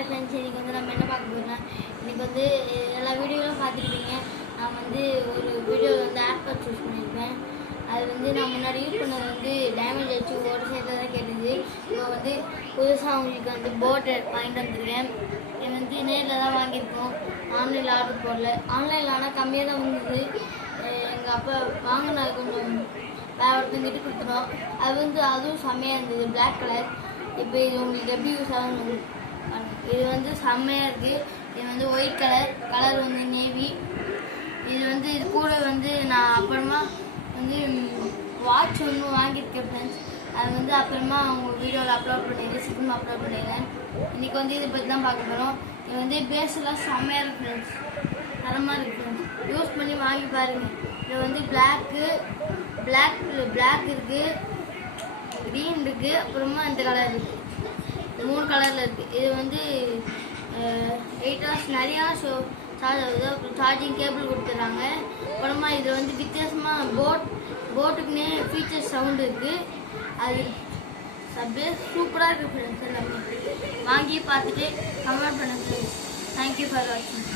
Hi friends, இன்றைக்கி வந்து நம்ம என்ன பார்க்க போகிறோம்னா, இன்றைக்கி வந்து எல்லா வீடியோவும் பார்த்துருப்பீங்க. நான் வந்து ஒரு வீடியோவில் வந்து ஆப்பர் சூஸ் பண்ணியிருப்பேன். அது வந்து நான் முன்னாடி யூஸ் பண்ணது வந்து டேமேஜ் ஆச்சு, ஒரு சைடில் தான் கேட்டுது. இப்போ வந்து புதுசாக அவங்களுக்கு வந்து போட் வாங்கிட்டு வந்துருக்கேன். இது வந்து நேரில் தான் வாங்கியிருக்கோம், ஆன்லைனில் ஆர்டர் போடல. ஆன்லைனில் ஆனால் கம்மியாக தான் வந்தது. எங்கள் அப்பா வாங்கினா கொஞ்சம் வேறு ஒருத்தங்கிட்ட கொடுத்துட்டோம். அது வந்து அதுவும் செம்மையாக இருந்தது, பிளாக் கலர். இப்போ இது உங்களுக்கு எப்படி யூஸ் ஆகும்? இது வந்து செம்மையாக இருக்குது. இது வந்து ஒயிட் கலர் வந்து நேவி. இது வந்து இது கூட வந்து நான் அப்புறமா வந்து வாட்ச் ஒன்று வாங்கியிருக்கேன் ஃப்ரெண்ட்ஸ். அது வந்து அப்புறமா அவங்க வீடியோவில் அப்லோட் பண்ணிடுறேன், சீக்கிரமாக அப்லோட் பண்ணிடுறேன். இன்றைக்கி வந்து இதை பற்றி தான் பார்க்க போகிறோம். இது வந்து பேஸெல்லாம் செம்மையாக இருக்குது ஃப்ரெண்ட்ஸ், தரமாக இருக்குது ஃப்ரெண்ட்ஸ். யூஸ் பண்ணி வாங்கி பாருங்கள். இது வந்து பிளாக் இருக்குது, க்ரீன் இருக்குது, அப்புறமா இந்த கலர் இருக்குது. 3 கலரில் இருக்குது. இது வந்து 8 hours நிறையா சார்ஜ் ஆகுது. அப்புறம் சார்ஜிங் கேபிள் கொடுத்துட்றாங்க. அப்புறமா இதில் வந்து வித்தியாசமாக போட்டுக்குன்னே ஃபீச்சர்ஸ் சவுண்டு இருக்குது. அது அப்படியே சூப்பராக இருக்குது ஃப்ரெண்ட்ஸ். எல்லாமே வாங்கி பார்த்துட்டு கமெண்ட் பண்ணுங்கள். தேங்க்யூ ஃபார் வாட்சிங்.